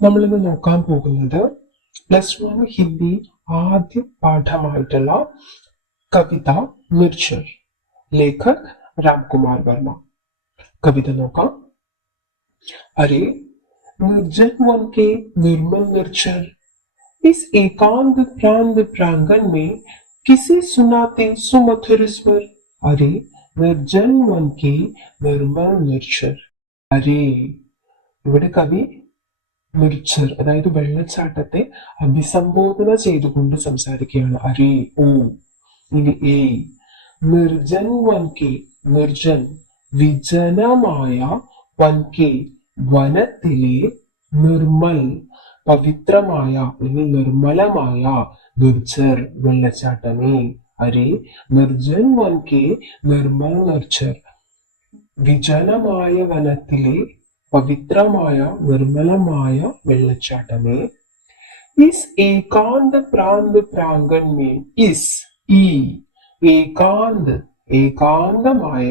നമ്മളിന്ന് നോക്കാൻ പോകുന്നത് +1 ഹിന്ദി ആദ്യ പാഠമായിട്ടുള്ള കവിത മിർച്ചർ. ലേഖക് രാംകുമാർ വർമ്മ. കവിത നോക്കാം. अरे निर्जन वन के निर्मल निर्झर इस एकांत प्रांत प्रांगण में किसे सुनाते सुमधुर स्वर. अरे निर्जन वन के निर्मल निर्झर. अरे ഇവിടെ കവി മിർച്ചർ അതായത് വെള്ളച്ചാട്ടത്തെ അഭിസംബോധന ചെയ്തുകൊണ്ട് സംസാരിക്കുകയാണ്. അരേ ഓ, ഇനി ഏ. നിർജൻ വൻകെ, നിർജൻ വിജനമായ, വൻകെ വനത്തിലെ, നിർമ്മൽ പവിത്രമായ അല്ലെങ്കിൽ നിർമ്മലമായ, നിർജർ വെള്ളച്ചാട്ടമേ. അരേ നിർജൻ വൻകെ നിർമ്മൽ നിർജർ, വിജനമായ വനത്തിലെ പവിത്രമായ നിർമ്മലമായ വെള്ളച്ചാട്ടമേ. ഇസ് ഏകാന്ത പ്രാന്ത് പ്രാങ്കൺ മേ, ഇസ് ഈ, ഏകാന്ത് ഏകാന്തമായ,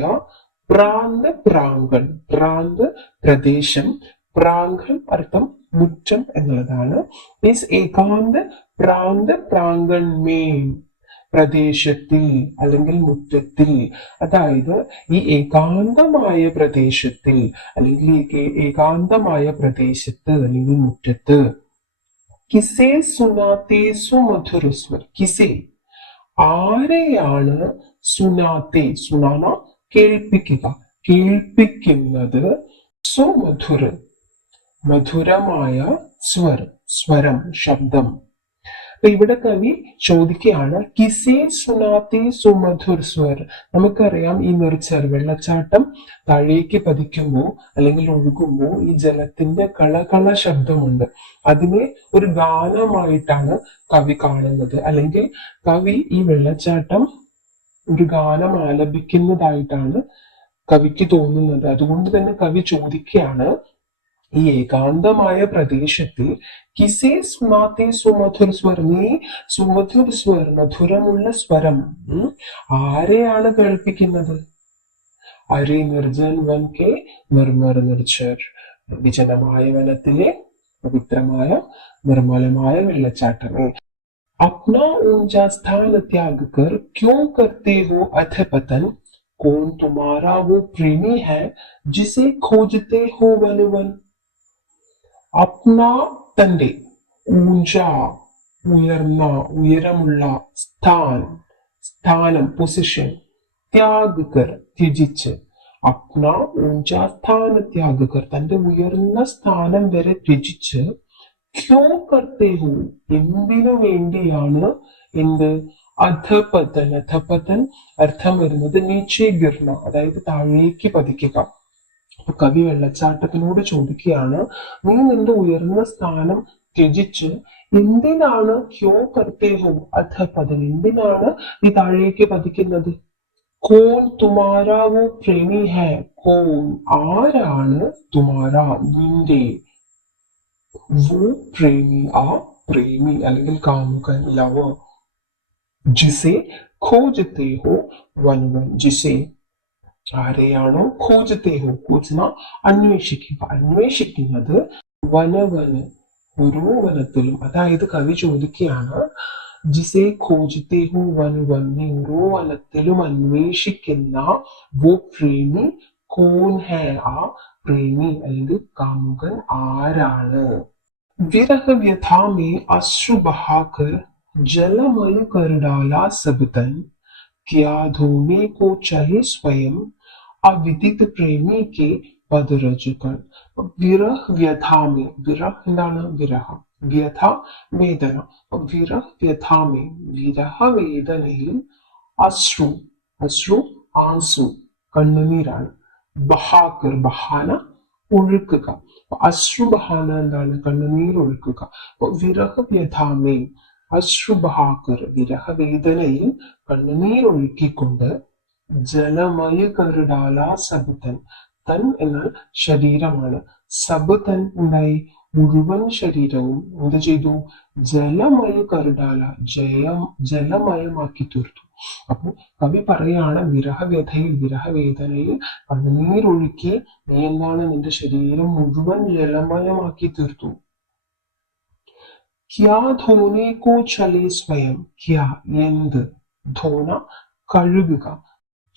പ്രാന്ത് പ്രാങ്കൺ, പ്രാന്ത് പ്രദേശം, പ്രാങ്കൺ അർത്ഥം മുറ്റം എന്നുള്ളതാണ്. ഇസ് ഏകാന്ത പ്രാന്ത് പ്രാങ്കൺ മേ, പ്രദേശത്തിൽ അല്ലെങ്കിൽ മുറ്റത്തിൽ. അതായത് ഈ ഏകാന്തമായ പ്രദേശത്തിൽ അല്ലെങ്കിൽ ഏകാന്തമായ പ്രദേശത്ത് അല്ലെങ്കിൽ മുറ്റത്ത്. കിസേ സുനാത്തെ സുമധുര സ്വർ, കിസേ ആരെയാണ്, സുനാത്തെ സുനാന കേൾപ്പിക്കുക, കേൾപ്പിക്കുന്നത്, സുമധുര മധുരമായ, സ്വർ സ്വരം ശബ്ദം. ഇവിടെ കവി ചോദിക്കുകയാണ് കിസേ സുനാത്തെ സുമധുർ സ്വർ. നമുക്കറിയാം ഈ നിർച്ചർ വെള്ളച്ചാട്ടം താഴേക്ക് പതിക്കുമ്പോൾ അല്ലെങ്കിൽ ഒഴുകുമ്പോൾ ഈ ജലത്തിന്റെ കളകള ശബ്ദമുണ്ട്. അതിനെ ഒരു ഗാനമായിട്ടാണ് കവി കാണുന്നത്, അല്ലെങ്കിൽ കവി ഈ വെള്ളച്ചാട്ടം ഒരു ഗാനം ആലപിക്കുന്നതായിട്ടാണ് കവിക്ക് തോന്നുന്നത്. അതുകൊണ്ട് തന്നെ കവി ചോദിക്കുകയാണ് ഈ ഏകാന്തമായ പ്രദേശത്തിൽ കിസേ സുനാത്തെ സുമധുർ സ്വർ, നീ സുമധുർ സ്വർ മധുരമുള്ള സ്വരം ആരെയാണ് കേൾപ്പിക്കുന്നത്. അരേ നിർജൻ വൻ കെ നിർമ്മർ നിർജർ, വിജനമായ വനത്തിലെ പവിത്രമായ നിർമ്മലമായ വെള്ളച്ചാട്ടമേ. अपना ऊंचा स्थान त्याग कर क्यों करते हो अधपतन, कौन तुम्हारा वो प्रेमी है जिसे खोजते हो वन वन. അപ്ന തന്റെ, ഊഞ്ച ഉയർന്ന ഉയരമുള്ള, സ്ഥാൻ സ്ഥാനം പൊസിഷൻ, ത്യാഗകർ ത്യജിച്ച്, അപ്ന ഊഞ്ച സ്ഥാന ത്യാഗകർ തന്റെ ഉയർന്ന സ്ഥാനം വരെ ത്യജിച്ച്, ക്യോ കർത്തേ ഹോ എന്തിനു വേണ്ടിയാണ്, എന്ത്, അധപതൻ. അധപതൻ അർത്ഥം വരുന്നത് നീച്ചേ ഗിർണ, അതായത് താഴേക്ക് പതിക്കുക. അപ്പൊ കവി വെള്ളച്ചാട്ടത്തിനോട് ചോദിക്കുകയാണ് നീ നിന്റെ ഉയർന്ന സ്ഥാനം ത്യജിച്ച് എന്തിനാണ്, ക്യോ കർത്തേ ഹോ അധപതൻ, എന്തിനാണ് നീ താഴേക്ക് പതിക്കുന്നത്. കോൻ തുമാരാ വോ പ്രേമി ഹൈ, കോൻ ആരാണ്, തുമാരാ നിന്റെ, വോ പ്രേമി ആ പ്രേമി അല്ലെങ്കിൽ കാമുകൻ, ലവർ, ജിസെ ഖോജത്തെ ഹോ വൻ വൻ, ജിസെ ആരെയാണോ, ഖോജത്തെ ഹോ ഖോജന അന്വേഷിക്കുക, അന്വേഷിക്കുന്നത്, വനവന് ഓരോ വനത്തിലും. അതായത് കവി ചോദിക്കുകയാണ് ജിസെ ഖോജത്തെ ഹോ വൻ വൻ, ഓരോ വനത്തിലും അന്വേഷിക്കുന്ന, വോ പ്രേമി കോൻ ഹേ ആ പ്രേമി അല്ലെങ്കിൽ കാമുകൻ ആരാണ്. വിരഹ വ്യഥാ മേ അശ്രു ബഹാകർ ജലമയ കർ ഡാലാ സബ് തൻ, क्या धोने को चाहे स्वयं अविदित प्रेमी के പദരജുകൾ. വിരഹ വ്യഥാമേ, വിരഹ എന്താണ്, വിരഹ, വ്യഥ വേദന. വിരഹ വ്യഥാമേ വിരഹ വേദനയിൽ, അശ്രു അശ്രു ആൻസു കണ്ണുനീരാണ്, ബഹാക്കർ ബഹാന ഒഴുക്കുക. അശ്രു ബഹാന എന്താണ്, കണ്ണുനീർ ഒഴുക്കുക. വിരഹ വ്യഥാമേ അശ്രുബഹാക്കർ വിരഹവേദനയിൽ കണ്ണുനീർ ഒഴുക്കിക്കൊണ്ട്, ജലമയ കരുടാല സബുതൻ, തൻ എന്നാൽ ശരീരമാണ്, സബുതൻ ഉണ്ടായി മുഴുവൻ ശരീരവും എന്ത് ചെയ്തു, ജലമയ കരുടാല ജലമയമാക്കി തീർത്തു. അപ്പൊ കവി പറയാണ് വിരഹവേദനയിൽ കണ്ണുനീരൊഴുക്കി നീ എന്താണ് നിന്റെ ശരീരം മുഴുവൻ ജലമയമാക്കി തീർത്തു. ക്യാ ധോനെ കോ ചലേ സ്വയം. ക്യാ എന്ത്, ധോന കഴുകുക,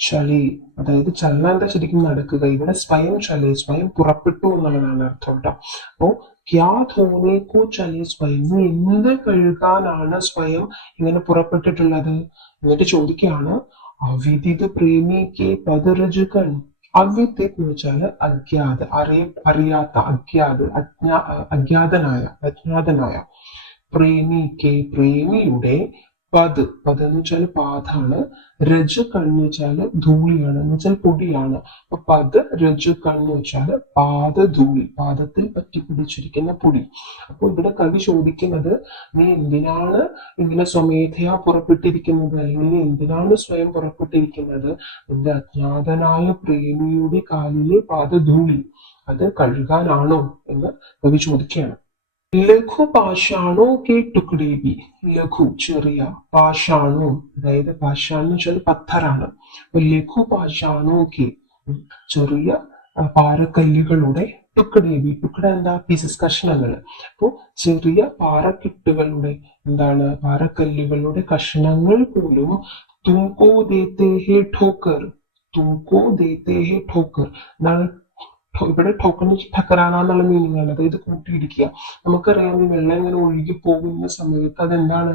ചലേ അതായത് ചലന എന്താ ശരിക്കും നടക്കുക. ഇവിടെ സ്വയം ചലേ സ്വയം പുറപ്പെട്ടു എന്നുള്ളതാണ് അർത്ഥം കേട്ടോ. അപ്പോ ക്യാ ധോനെ കോ ചലേ സ്വയം, നീ എന്ത് കഴുകാനാണ് സ്വയം ഇങ്ങനെ പുറപ്പെട്ടിട്ടുള്ളത് എന്നിട്ട് ചോദിക്കുകയാണ്. അവിദിത് പ്രേമിക്ക് പദരജുകൻ. അവ്യക്ത് എന്ന് വെച്ചാല് അറിയാത്ത, അജ്ഞാതനായ. പ്രേമിക്ക് പ്രേമിയുടെ, പത് എന്ന് വെച്ചാൽ പാദാണ്, രജ കണ്ണ് വെച്ചാല് ധൂളിയാണ്, എന്ന് വെച്ചാൽ പൊടിയാണ്. അപ്പൊ പത് രജ കണ്ണ് വെച്ചാല് പാദധൂളി, പാദത്തിൽ പറ്റി പിടിച്ചിരിക്കുന്ന പൊടി. അപ്പൊ ഇവിടെ കവി ചോദിക്കുന്നത്, നീ എന്തിനാണ് ഇങ്ങനെ സ്വമേധയാ പുറപ്പെട്ടിരിക്കുന്നത്, അല്ലെങ്കിൽ നീ എന്തിനാണ് സ്വയം പുറപ്പെട്ടിരിക്കുന്നത്? നിന്റെ അജ്ഞാതനായ പ്രേമിയുടെ കാലിലെ പാദധൂളി അത് കഴുകാനാണോ എന്ന് കവി ചോദിക്കുകയാണ്. ലഘു പാഷാണോ കെ ടുക്ഡേ ബി. ലഘു ചെറിയ, പാഷാണോ അതായത് പാഷാൺ എന്ന് വെച്ചാൽ പത്തറാണ്. അപ്പൊ ലഘു പാഷാണോ കെ ചെറിയ പാറക്കല്ലുകളുടെ, ടുക്ഡേ ബി ടുക്ഡ എന്താ പീസസ് കഷ്ണങ്ങൾ. അപ്പോ ചെറിയ പാറക്കിട്ടുകളുടെ എന്താണ് പാറക്കല്ലുകളുടെ കഷ്ണങ്ങൾ പോലും തുംകോ ദേത്തേ ഹേ ഠോക്കർ. തുംകോ ദേത്തേ ഹേ ഠോക്കർ എന്താണ് ഇവിടെ ടോക്കൺ ടക്കറാണെന്നുള്ള മീനിങ് ആണ്. അതായത് കൂട്ടിയിടിക്കുക. നമുക്കറിയാം ഈ വെള്ളം ഇങ്ങനെ ഒഴുകി പോകുന്ന സമയത്ത് അതെന്താണ്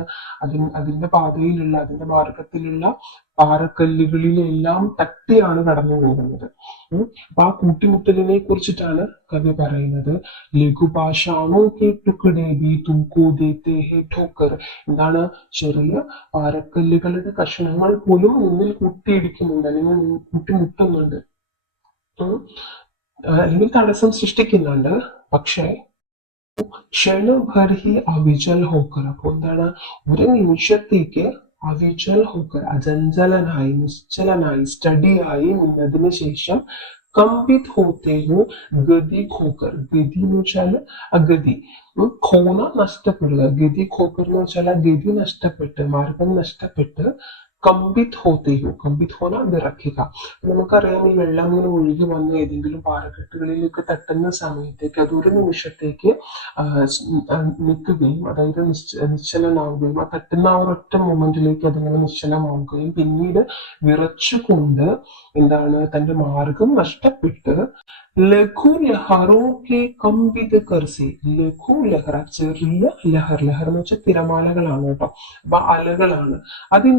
അതിന്റെ പാതയിലുള്ള, അതിന്റെ മാർഗത്തിലുള്ള പാറക്കല്ലുകളിലെല്ലാം തട്ടിയാണ് കടന്നു പോകുന്നത്. അപ്പൊ ആ കൂട്ടിമുട്ടലിനെ കുറിച്ചിട്ടാണ് കവി പറയുന്നത്. ലഘുപാഷാണോ കെ ടുക്ഡേ ബി തുംകോ ദേത്തേ ഹേ ഠോക്കർ. എന്താണ് ചെറിയ പാറക്കല്ലുകളുടെ കഷ്ണങ്ങൾ പോലും മുന്നിൽ കൂട്ടിയിടിക്കുന്നുണ്ട്, അല്ലെങ്കിൽ കൂട്ടിമുട്ടുന്നുണ്ട്, അല്ലെങ്കിൽ തടസ്സം സൃഷ്ടിക്കുന്നുണ്ട്. പക്ഷേ ക്ഷണഭർഹി അവിചൽ ഹോക്കർ. അപ്പൊ എന്താണ് ഒരു നിമിഷത്തേക്ക് അവിചൽ ഹോക്കർ അചഞ്ചലനായി, നിശ്ചലനായി, സ്റ്റഡിയായി നിന്നതിന് ശേഷം കമ്പിത് ഹോത്തേ ഹോ ഗതി ഖോക്കർ. ഗതി എന്ന് വെച്ചാൽ അഗതി, ഖോന നഷ്ടപ്പെടുക. ഗതി ഖോക്കർ എന്ന് വെച്ചാൽ ഗതി നഷ്ടപ്പെട്ട്, മാർഗം നഷ്ടപ്പെട്ട്, കമ്പിത് ഹോത്തേ ഹോ, കമ്പിത് ഹോന വിറയ്ക്കുക. നമുക്കറിയാം ഈ വെള്ളം ഇങ്ങനെ ഒഴുകി വന്ന് ഏതെങ്കിലും പാറക്കെട്ടുകളിലേക്ക് തട്ടുന്ന സമയത്തേക്ക് അതൊരു നിമിഷത്തേക്ക് നിൽക്കുകയും, അതായത് നിശ്ചലനാവുകയും, ആ തട്ടുന്ന ആ ഒരൊറ്റ മൊമെന്റിലേക്ക് അതിങ്ങനെ നിശ്ചലമാവുകയും, പിന്നീട് വിറച്ചുകൊണ്ട് എന്താണ് തന്റെ മാർഗം നഷ്ടപ്പെട്ട് ലഘു ലഹറോ കെ കമ്പിത് കർസി. ലഘു ലഹറ ചെറിയ ലഹർ, ലഹർ എന്ന് വെച്ചാൽ തിരമാലകളാണ് കേട്ടോ, അപ്പൊ അലകളാണ്. അതിൽ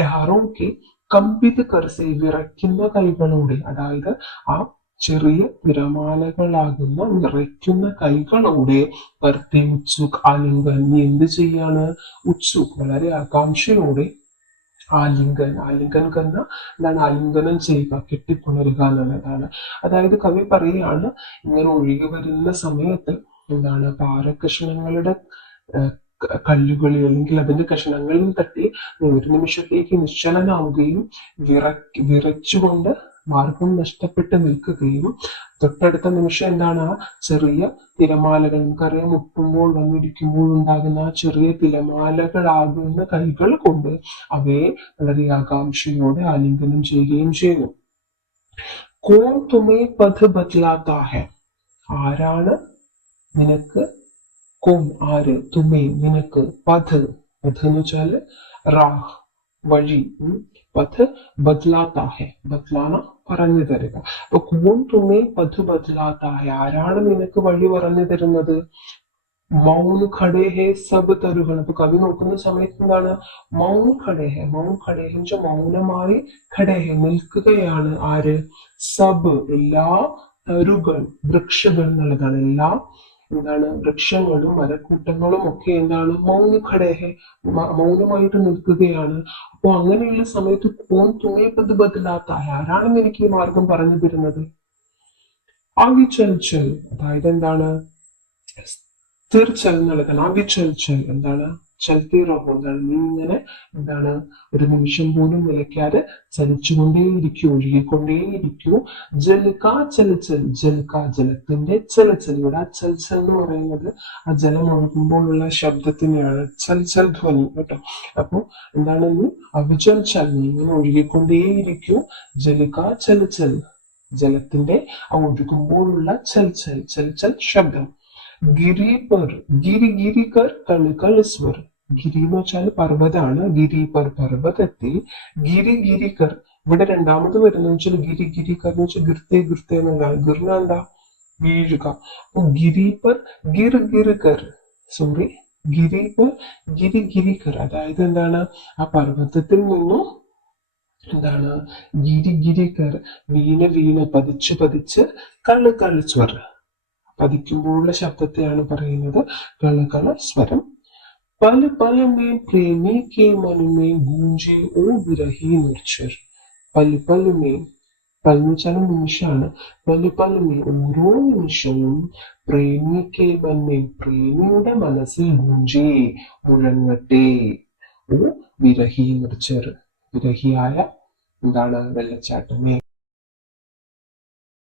ലഹറോ കെ കമ്പിത് കർസി വിറയ്ക്കുന്ന കൈകളോടെ, അതായത് ആ ചെറിയ തിരമാലകളാകുന്ന വിറയ്ക്കുന്ന കൈകളോടെ കർത്തി ഉത്സുക് ആലിംഗൻ. നീ എന്ത് ചെയ്യാണ്? ഉത്സുക് വളരെ ആകാംക്ഷയോടെ, ആലിംഗൻ, ആലിംഗൻ കന്ന എന്താണ് ആലിംഗനം ചെയ്യുക, കെട്ടിപ്പുണരുക എന്നുള്ളതാണ്. അതായത് കവി പറയുകയാണ്, ഇങ്ങനെ ഒഴുകി വരുന്ന സമയത്ത് എന്താണ് പാറക്കഷ്ണങ്ങളുടെ കല്ലുകളിൽ അല്ലെങ്കിൽ അതിന്റെ കഷ്ണങ്ങളിൽ തട്ടി ഒരു നിമിഷത്തേക്ക് നിശ്ചലനാവുകയും വിറച്ചുകൊണ്ട് മാർഗം നഷ്ടപ്പെട്ട് നിൽക്കുകയും, തൊട്ടടുത്ത നിമിഷം എന്താണ് ആ ചെറിയ തിരമാലകൾ, നമുക്കറിയാം മുട്ടുമ്പോൾ വന്നിരിക്കുമ്പോൾ ഉണ്ടാകുന്ന ആ ചെറിയ തിരമാലകളാകുന്ന കൈകൾ കൊണ്ട് അവയെ വളരെ ആകാംക്ഷയോടെ ആലിംഗനം ചെയ്യുകയും ചെയ്യുന്നു. കോൺ തുമേ പഥ് ബദ്ലാത്താ ഹെ. ആരാണ് നിനക്ക്, കോൺ ആര്, തുമേ നിനക്ക്, പഥ് പഥ് എന്ന് വെച്ചാല് റാഹ് വഴി, പഥ് ബദ്ലാത്താ ഹെ ബദ്ലാന പറഞ്ഞു തരുക. അപ്പൊ കോൺ തുമേ പഥ് ബദ്ലാത്താ ഹെ, ആരാണ് നിനക്ക് വഴി പറഞ്ഞു തരുന്നത്? മൗൻ ഖടേ ഹെ സബ് തരുകൾ. അപ്പൊ കവി നോക്കുന്ന സമയത്ത് എന്താണ് മൗൻ ഖടേ ഹെ, മൗൻ ഖടേ ഹെ വെച്ചാൽ മൗനമായി, ഖടേ ഹെ നിൽക്കുകയാണ്. ആര്? സബ് എല്ലാ, തരുകൾ വൃക്ഷങ്ങൾ എന്നുള്ളതാണ്. എല്ലാ എന്താണ് വൃക്ഷങ്ങളും മരക്കൂട്ടങ്ങളും ഒക്കെ എന്താണ് മൗന ഖടേഹെ മൗനമായിട്ട് നിൽക്കുകയാണ്. അപ്പൊ അങ്ങനെയുള്ള സമയത്ത് കോൺ തുമേ പത് ബദലാത്ത, ആരാണ് എനിക്ക് ഈ മാർഗം പറഞ്ഞു തരുന്നത്? അവിചൽ ചൽ, അതായത് എന്താണ് സ്ഥിർചൽ എന്നുള്ളതാണ്. അവിചൽ ചൽ എന്താണ് ചൽത്തി റഹോ, എന്താണ് നീ ഇങ്ങനെ എന്താണ് ഒരു നിമിഷം പോലും നിലയ്ക്കാതെ ചലിച്ചുകൊണ്ടേയിരിക്കൂ, ഒഴുകിക്കൊണ്ടേയിരിക്കൂ. ജൽക്കാ ചലച്ചൽ, ജൽക്കാ ജലത്തിന്റെ ചലച്ചൽ. ഇവിടെ ചൽച്ചൽ എന്ന് പറയുന്നത് ആ ജലം ഒഴുകുമ്പോഴുള്ള ശബ്ദത്തിനെയാണ്, ചൽച്ചൽ ധ്വനി കേട്ടോ. അപ്പൊ എന്താണ് നീ അവിചൽ ചൽ, നീ ഇങ്ങനെ ഒഴുകിക്കൊണ്ടേയിരിക്കൂ. ജൽക്കാ ചലച്ചൽ ജലത്തിന്റെ ആ ഒഴുകുമ്പോഴുള്ള ചൽച്ചൽ, ചൽച്ചൽ ശബ്ദം. ഗിരി പർ ഗിരി ഗിരി കർ കള് കള് സ്വർ. ഗിരി എന്ന് വെച്ചാൽ പർവ്വതാണ്. ഗിരി പർ പർവ്വതത്തിൽ. ഗിരി ഗിരി കർ ഇവിടെ രണ്ടാമത് വരുന്നത് വെച്ചാൽ ഗിരി ഗിരി കർ എന്ന് വെച്ചാൽ ഗിർത്തെ ഗിർത്തെ എന്നതാണ്. ഗിർന എന്താ വീഴുക. അപ്പൊ ഗിരി പർ ഗിർ ഗിർ കർ, സോറി, ഗിരി പർ ഗിരി ഗിരി കർ, അതായത് എന്താണ് ആ പർവ്വതത്തിൽ നിന്നും എന്താണ് ഗിരി ഗിരി കർ വീണ് വീണ് പതിച്ച് പതിച്ച് കള് കള് സ്വർ, പതിക്കുമ്പോഴുള്ള ശബ്ദത്തെയാണ് പറയുന്നത് കള് കള സ്വരം. പല പല में प्रेमी के मन में गूंजे ओ विरही निर्झर. പല പല में, പല എന്ന് വെച്ചാൽ നിമിഷമാണ്. പല പല में ഓരോ നിമിഷവും പ്രേമിക്ക് മന്മേ പ്രേമിയുടെ മനസ്സിൽ ഗൂഞ്ചേ മുഴങ്ങട്ടെ. ഓ വിരഹി നിർച്ചർ, വിരഹിയായ എന്താണ് വെള്ളച്ചാട്ടമേ.